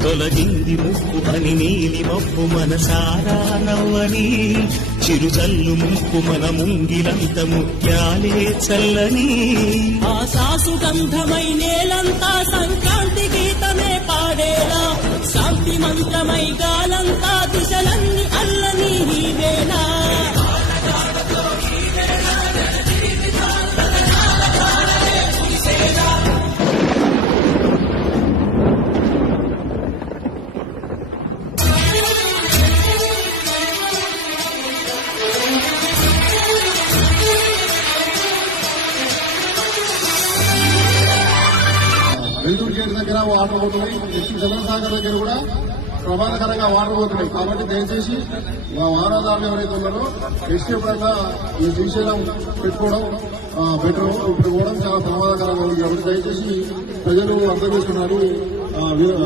తొలగింది ముక్కు అని నీలి మబ్బు మనసారా నవ్వని చిరుజల్లు ముక్కు మన ముంగిలంత ముత్యాలే చల్లని ఆశాసు గంధమై నేలంతా సంక్రాంతి గీతమే పాడేలా శాంతి మంత్రమై గాలంతా దిశలన్నీ అల్లని నీవేనా వెల్దుర్తి గేట్ దగ్గర వాటర్ పోతున్నాయి. ఎస్టీ చంద్రసాగర్ దగ్గర కూడా ప్రమాదకరంగా వాటర్ పోతున్నాయి. కాబట్టి దయచేసి మా వాహనదారులు ఎవరైతే ఉన్నారో ఎస్టీ ఎప్పుడన్నా ఈ శ్రీశైలం పెట్టుకోవడం బెటర్. ఇప్పుడు పోవడం చాలా ప్రమాదకరంగా ఉంది. కాబట్టి దయచేసి ప్రజలు అర్థం చేసుకున్నారు.